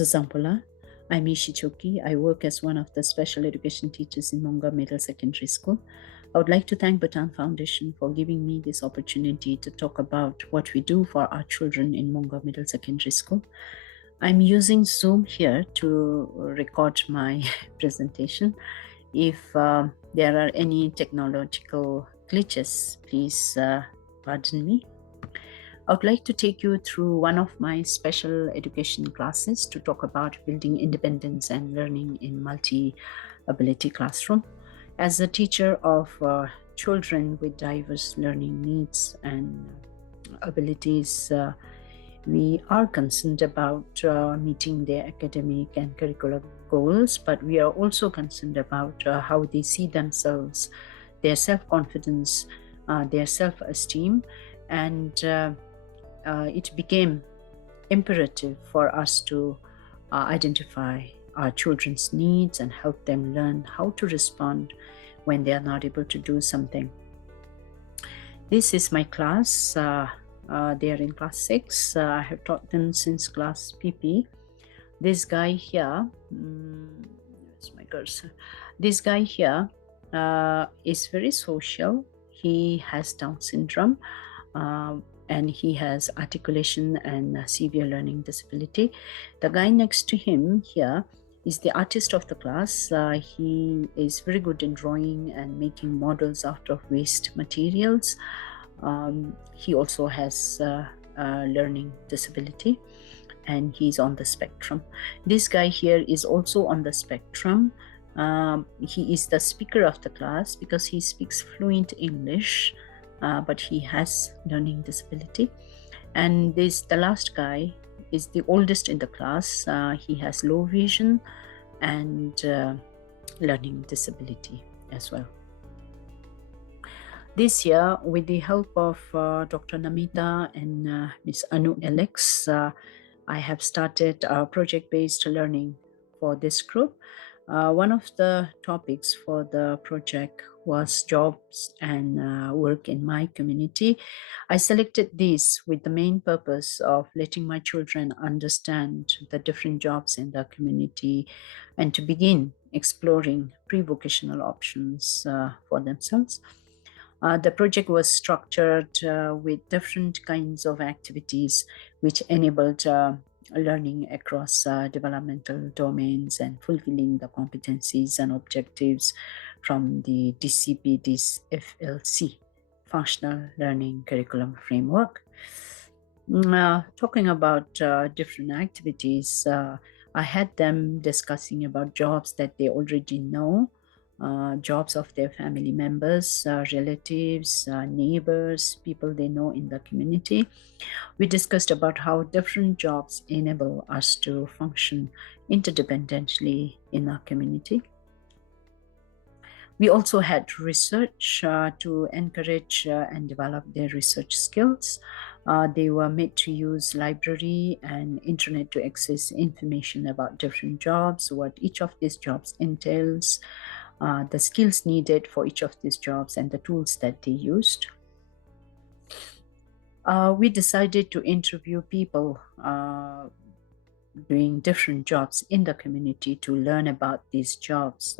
Zampala. I'm Yeshey Choeki. I work as one of the special education teachers in Mongar Middle Secondary School. I would like to thank Bhutan Foundation for giving me this opportunity to talk about what we do for our children in Mongar Middle Secondary School. I'm using Zoom here to record my presentation. If there are any technological glitches, please pardon me. I would like to take you through one of my special education classes to talk about building independence and learning in multi-ability classroom. As a teacher of children with diverse learning needs and abilities, we are concerned about meeting their academic and curricular goals, but we are also concerned about how they see themselves, their self-confidence, their self-esteem, and it became imperative for us to identify our children's needs and help them learn how to respond when they are not able to do something. This is my class. They are in class 6. I have taught them since class PP. This guy here, where's my cursor? This guy here is very social. He has Down syndrome. And he has articulation and severe learning disability. The guy next to him here is the artist of the class. He is very good in drawing and making models out of waste materials. He also has learning disability, and he's on the spectrum. This guy here is also on the spectrum. He is the speaker of the class because he speaks fluent English, but he has learning disability. And the last guy is the oldest in the class. He has low vision and learning disability as well. This year, with the help of Dr. Namita and Ms. Anu Alex, I have started project-based learning for this group. One of the topics for the project was jobs and work in my community. I selected this with the main purpose of letting my children understand the different jobs in the community and to begin exploring pre-vocational options for themselves. The project was structured with different kinds of activities which enabled learning across developmental domains and fulfilling the competencies and objectives from the DCP-DIS-FLC, Functional Learning Curriculum Framework. Talking about different activities, I had them discussing about jobs that they already know, jobs of their family members, relatives, neighbors, people they know in the community. We discussed about how different jobs enable us to function interdependently in our community. We also had research to encourage and develop their research skills. They were made to use library and internet to access information about different jobs, what each of these jobs entails, the skills needed for each of these jobs, and the tools that they used. We decided to interview people doing different jobs in the community to learn about these jobs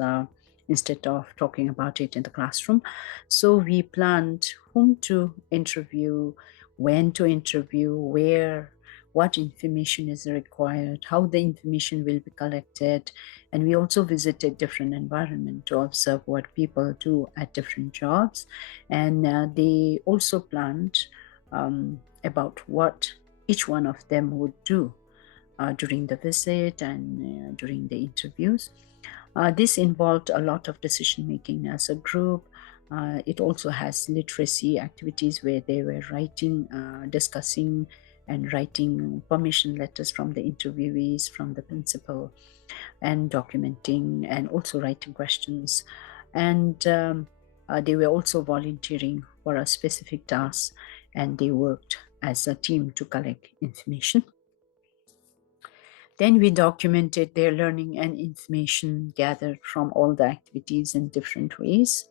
instead of talking about it in the classroom. So we planned whom to interview, when to interview, where, what information is required, how the information will be collected. And we also visited different environments to observe what people do at different jobs. And they also planned about what each one of them would do during the visit and during the interviews. This involved a lot of decision making as a group. It also has literacy activities where they were writing, discussing and writing permission letters from the interviewees, from the principal, and documenting and also writing questions. And they were also volunteering for a specific task, and they worked as a team to collect information. Then we documented their learning and information gathered from all the activities in different ways.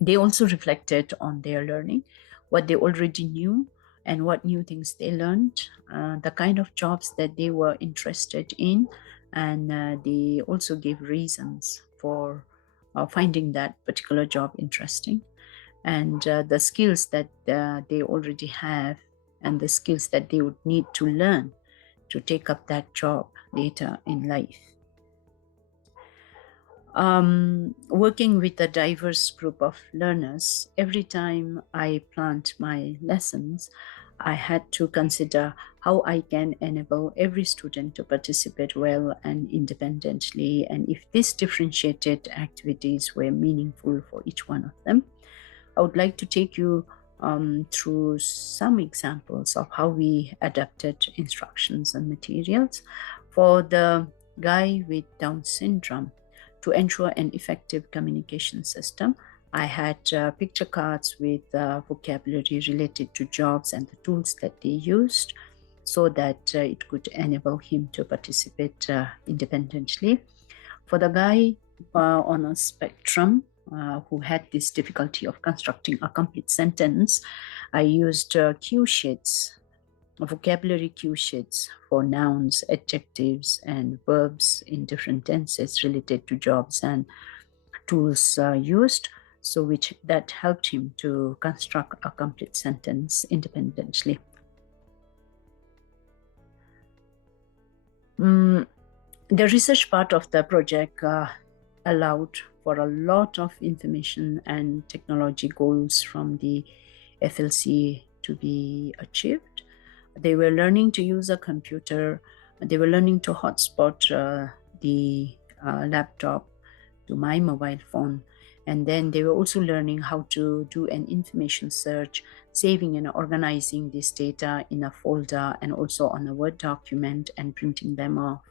They also reflected on their learning, what they already knew, and what new things they learned, the kind of jobs that they were interested in, and they also gave reasons for finding that particular job interesting, and the skills that they already have, and the skills that they would need to learn to take up that job later in life. Working with a diverse group of learners, every time I planned my lessons, I had to consider how I can enable every student to participate well and independently, and if these differentiated activities were meaningful for each one of them. I would like to take you through some examples of how we adapted instructions and materials. For the guy with Down syndrome, to ensure an effective communication system, I had picture cards with vocabulary related to jobs and the tools that they used, so that it could enable him to participate independently. For the guy on a spectrum who had this difficulty of constructing a complete sentence, I used cue sheets, vocabulary cue sheets for nouns, adjectives, and verbs in different tenses related to jobs and tools used, so that helped him to construct a complete sentence independently. The research part of the project allowed for a lot of information and technology goals from the FLC to be achieved. They were learning to use a computer. They were learning to hotspot the laptop to my mobile phone. And then they were also learning how to do an information search, saving and organizing this data in a folder and also on a Word document and printing them off.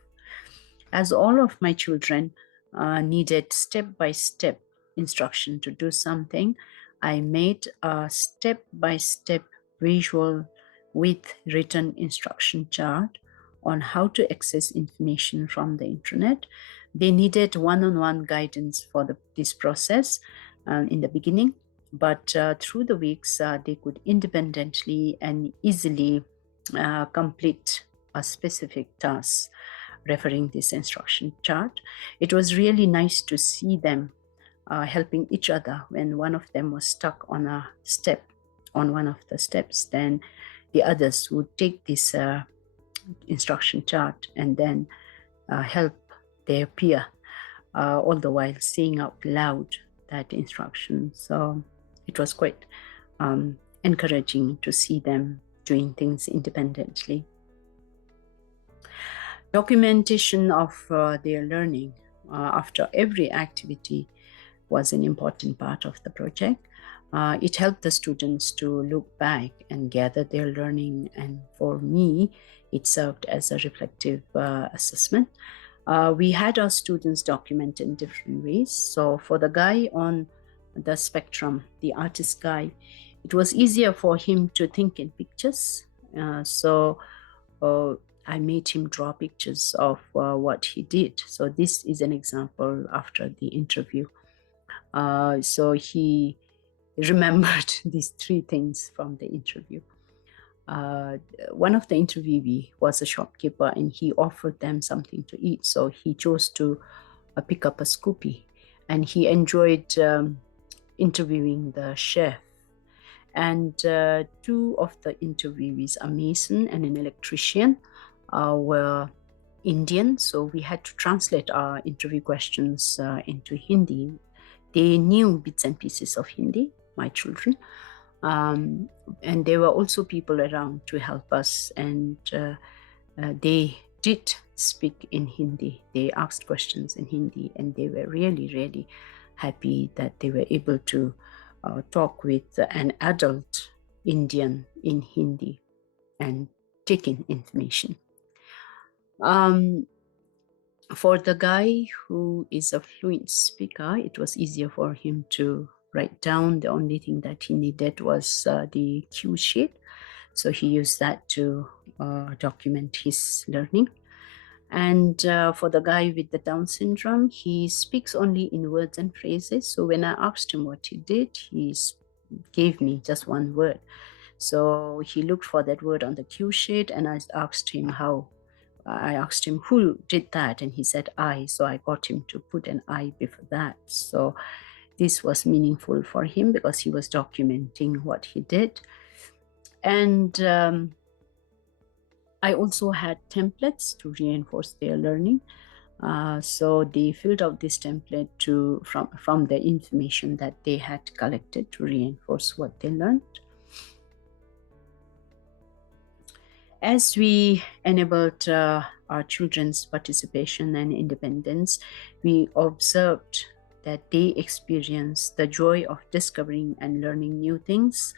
As all of my children needed step-by-step instruction to do something, I made a step-by-step visual with written instruction chart on how to access information from the internet. They needed one-on-one guidance for this process in the beginning, but through the weeks, they could independently and easily complete a specific task referring this instruction chart. It was really nice to see them helping each other. When one of them was stuck on a step, on one of the steps, then the others would take this instruction chart and then help their peer, all the while saying out loud that instruction. So it was quite encouraging to see them doing things independently. Documentation of their learning after every activity was an important part of the project. It helped the students to look back and gather their learning, and for me, it served as a reflective assessment. We had our students document in different ways. So for the guy on the spectrum, the artist guy, it was easier for him to think in pictures. So I made him draw pictures of what he did. So this is an example after the interview. So he remembered these three things from the interview. One of the interviewee was a shopkeeper, and he offered them something to eat. So he chose to pick up a Scoopy, and he enjoyed interviewing the chef. And two of the interviewees, a mason and an electrician, were Indian. So we had to translate our interview questions into Hindi. They knew bits and pieces of Hindi, my children. And there were also people around to help us, and they did speak in Hindi. They asked questions in Hindi, and they were really, really happy that they were able to talk with an adult Indian in Hindi and take in information. For the guy who is a fluent speaker, it was easier for him to write down. The only thing that he needed was the cue sheet. So he used that to document his learning. And for the guy with the Down syndrome, he speaks only in words and phrases. So when I asked him what he did, he gave me just one word. So he looked for that word on the cue sheet, and I asked him who did that, and he said I. So I got him to put an I before that. So this was meaningful for him because he was documenting what he did. And I also had templates to reinforce their learning. So they filled out this template from the information that they had collected to reinforce what they learned. As we enabled our children's participation and independence, we observed that they experienced the joy of discovering and learning new things,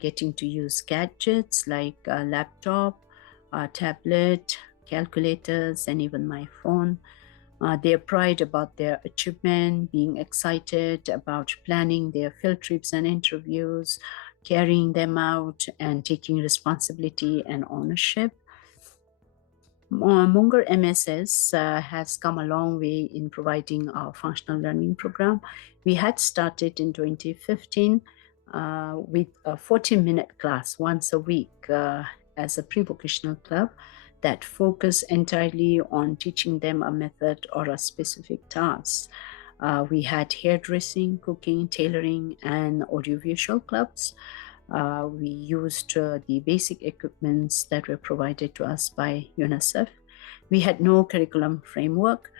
getting to use gadgets like a laptop, a tablet, calculators, and even my phone. Their pride about their achievement, being excited about planning their field trips and interviews, carrying them out, and taking responsibility and ownership. Mongar MSS has come a long way in providing our functional learning program. We had started in 2015 with a 40-minute class once a week as a pre-vocational club that focus entirely on teaching them a method or a specific task. We had hairdressing, cooking, tailoring, and audiovisual clubs. We used the basic equipments that were provided to us by UNICEF. We had no curriculum framework,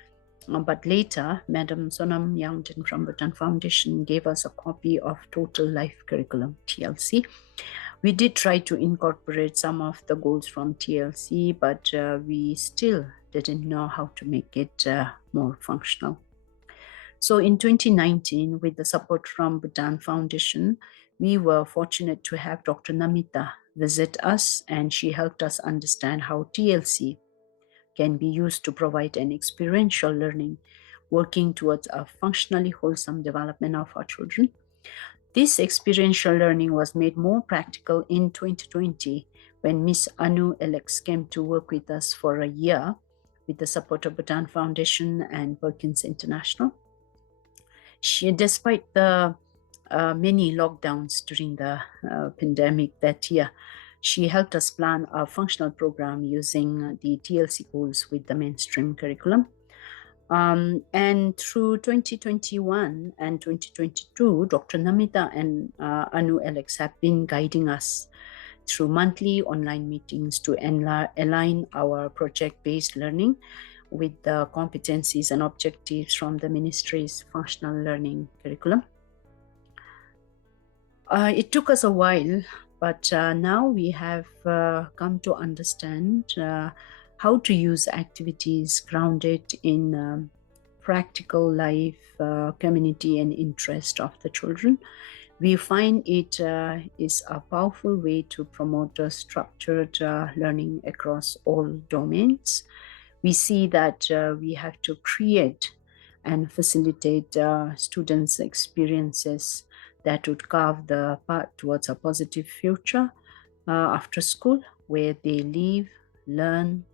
but later, Madam Sonam Yangden from Bhutan Foundation gave us a copy of Total Life Curriculum, TLC. We did try to incorporate some of the goals from TLC, but we still didn't know how to make it more functional. So in 2019, with the support from Bhutan Foundation, we were fortunate to have Dr. Namita visit us, and she helped us understand how TLC can be used to provide an experiential learning, working towards a functionally wholesome development of our children. This experiential learning was made more practical in 2020 when Miss Anu Alex came to work with us for a year with the support of Bhutan Foundation and Perkins International. Despite the many lockdowns during the pandemic that year, she helped us plan a functional program using the TLC goals with the mainstream curriculum. And through 2021 and 2022, Dr. Namita and Anu Alex have been guiding us through monthly online meetings to align our project-based learning with the competencies and objectives from the ministry's functional learning curriculum. It took us a while, but now we have come to understand how to use activities grounded in practical life, community, and interest of the children. We find it is a powerful way to promote a structured learning across all domains. We see that we have to create and facilitate students' experiences that would carve the path towards a positive future after school, where they live, learn,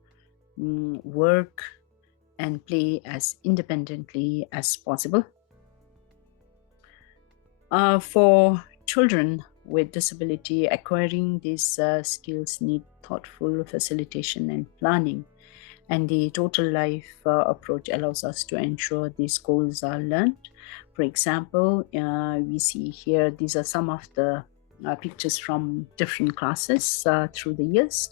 work, and play as independently as possible. For children with disability, acquiring these skills need thoughtful facilitation and planning. And the total life approach allows us to ensure these goals are learned. For example, we see here, these are some of the pictures from different classes through the years.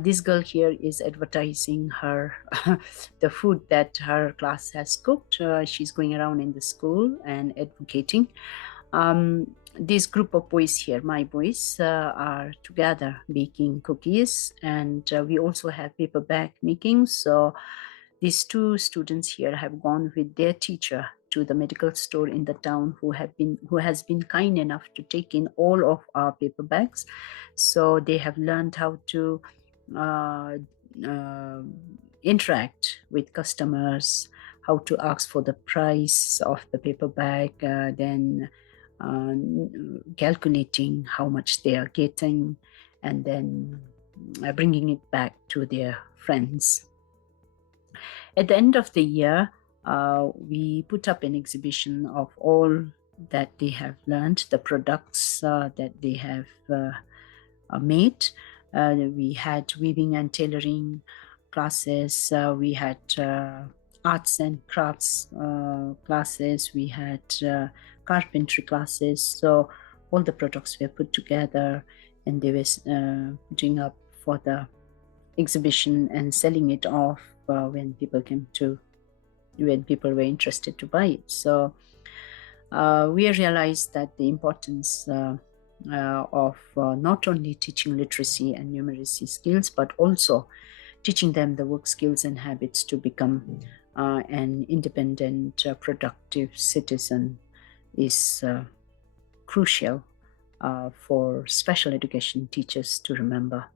This girl here is advertising her the food that her class has cooked. She's going around in the school and advocating. This group of boys here, my boys, are together baking cookies, and we also have paper bag making. So these two students here have gone with their teacher to the medical store in the town who has been kind enough to take in all of our paper bags. So they have learned how to interact with customers, how to ask for the price of the paper bag, then calculating how much they are getting, and then bringing it back to their friends. At the end of the year, we put up an exhibition of all that they have learned, the products that they have made. We had weaving and tailoring classes, we had arts and crafts classes, we had carpentry classes. So all the products were put together and they were putting up for the exhibition and selling it off when people were interested to buy it. So we realized that the importance of not only teaching literacy and numeracy skills, but also teaching them the work skills and habits to become an independent, productive citizen is crucial for special education teachers to remember.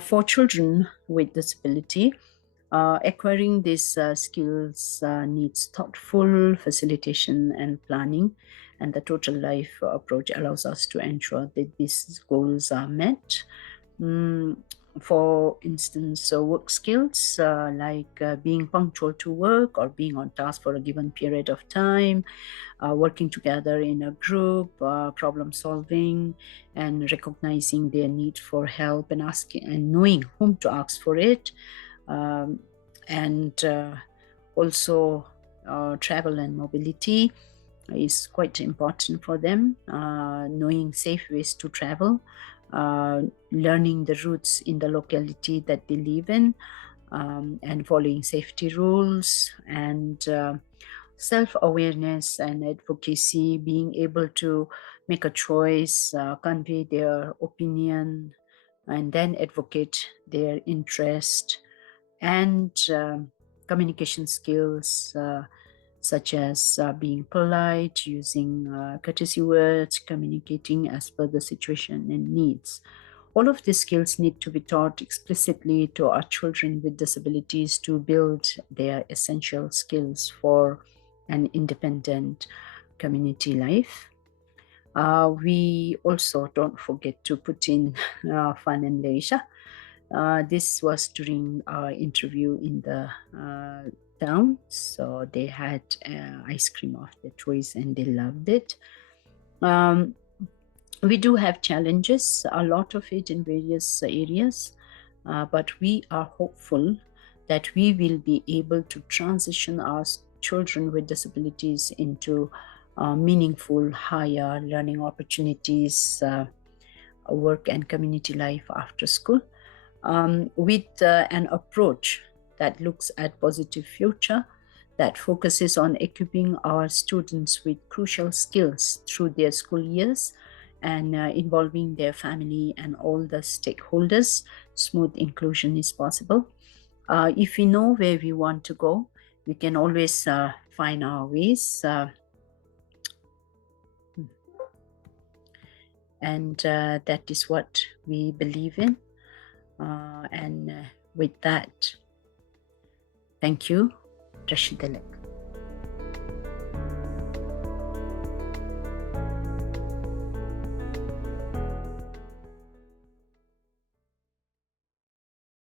For children with disability, acquiring these skills needs thoughtful facilitation and planning, and the total life approach allows us to ensure that these goals are met. For instance, work skills like being punctual to work or being on task for a given period of time, working together in a group, problem solving, and recognizing their need for help and asking and knowing whom to ask for it, and also travel and mobility is quite important for them, knowing safe ways to travel, learning the routes in the locality that they live in, and following safety rules, and self-awareness and advocacy, being able to make a choice, convey their opinion, and then advocate their interest, and communication skills such as being polite, using courtesy words, communicating as per the situation and needs. All of these skills need to be taught explicitly to our children with disabilities to build their essential skills for an independent community life. We also don't forget to put in fun and leisure. This was during our interview in the town, so they had ice cream of their choice and they loved it. We do have challenges, a lot of it in various areas, but we are hopeful that we will be able to transition our children with disabilities into meaningful higher learning opportunities, work and community life after school, with an approach that looks at positive future, that focuses on equipping our students with crucial skills through their school years, and involving their family and all the stakeholders. Smooth inclusion is possible. If we know where we want to go, we can always find our ways. And that is what we believe in. And with that, thank you. Rashid Alek.